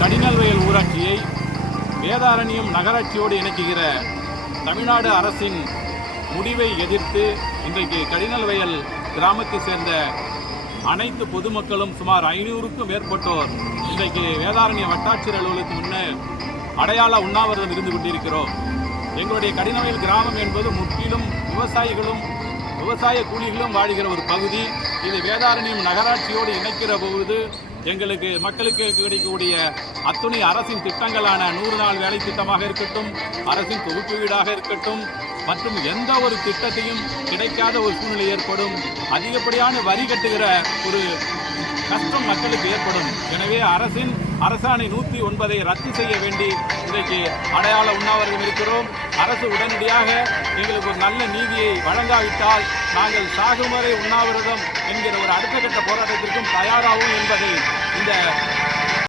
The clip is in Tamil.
கடிநல்வயல் ஊராட்சியை வேதாரண்யம் நகராட்சியோடு இணைக்குகிற தமிழ்நாடு அரசின் முடிவை எதிர்த்து இன்றைக்கு கடிநல்வயல் கிராமத்தை சேர்ந்த அனைத்து பொதுமக்களும் சுமார் 500க்கும் மேற்பட்டோர் இன்றைக்கு வேதாரண்ய வட்டாட்சியர் அலுவலகத்துக்கு முன்னே அடையாள உண்ணாவிரதம் இருந்து கொண்டிருக்கிறோம். எங்களுடைய கடிநல்வயல் கிராமம் என்பது முற்றிலும் விவசாயிகளும் விவசாய கூலிகளும் வாழ்கிற ஒரு பகுதி. இது வேதாரண்யம் நகராட்சியோடு இணைக்கிற பொழுது எங்களுக்கு மக்களுக்கு கிடைக்கக்கூடிய அத்துணை அரசின் திட்டங்களான 100 நாள் வேலை திட்டமாக இருக்கட்டும், அரசின் தொகுப்பு வீடாக இருக்கட்டும், மற்றும் எந்த ஒரு திட்டத்தையும் கிடைக்காத ஒரு சூழ்நிலை ஏற்படும். அதிகப்படியான வரி கட்டுகிற ஒரு கஷ்டம் மக்களுக்கு ஏற்படும். எனவே அரசின் அரசாணை 109 ரத்து செய்ய வேண்டி இன்றைக்கு அடையாள உண்ணாவிரதம் இருக்கிறோம். அரசு உடனடியாக எங்களுக்கு ஒரு நல்ல நீதியை வழங்காவிட்டால் நாங்கள் சாகும் வரை உண்ணாவிரதம் என்கிற ஒரு அடுத்த கட்ட போராட்டத்திற்கும் தயாராகும் என்பதை இந்த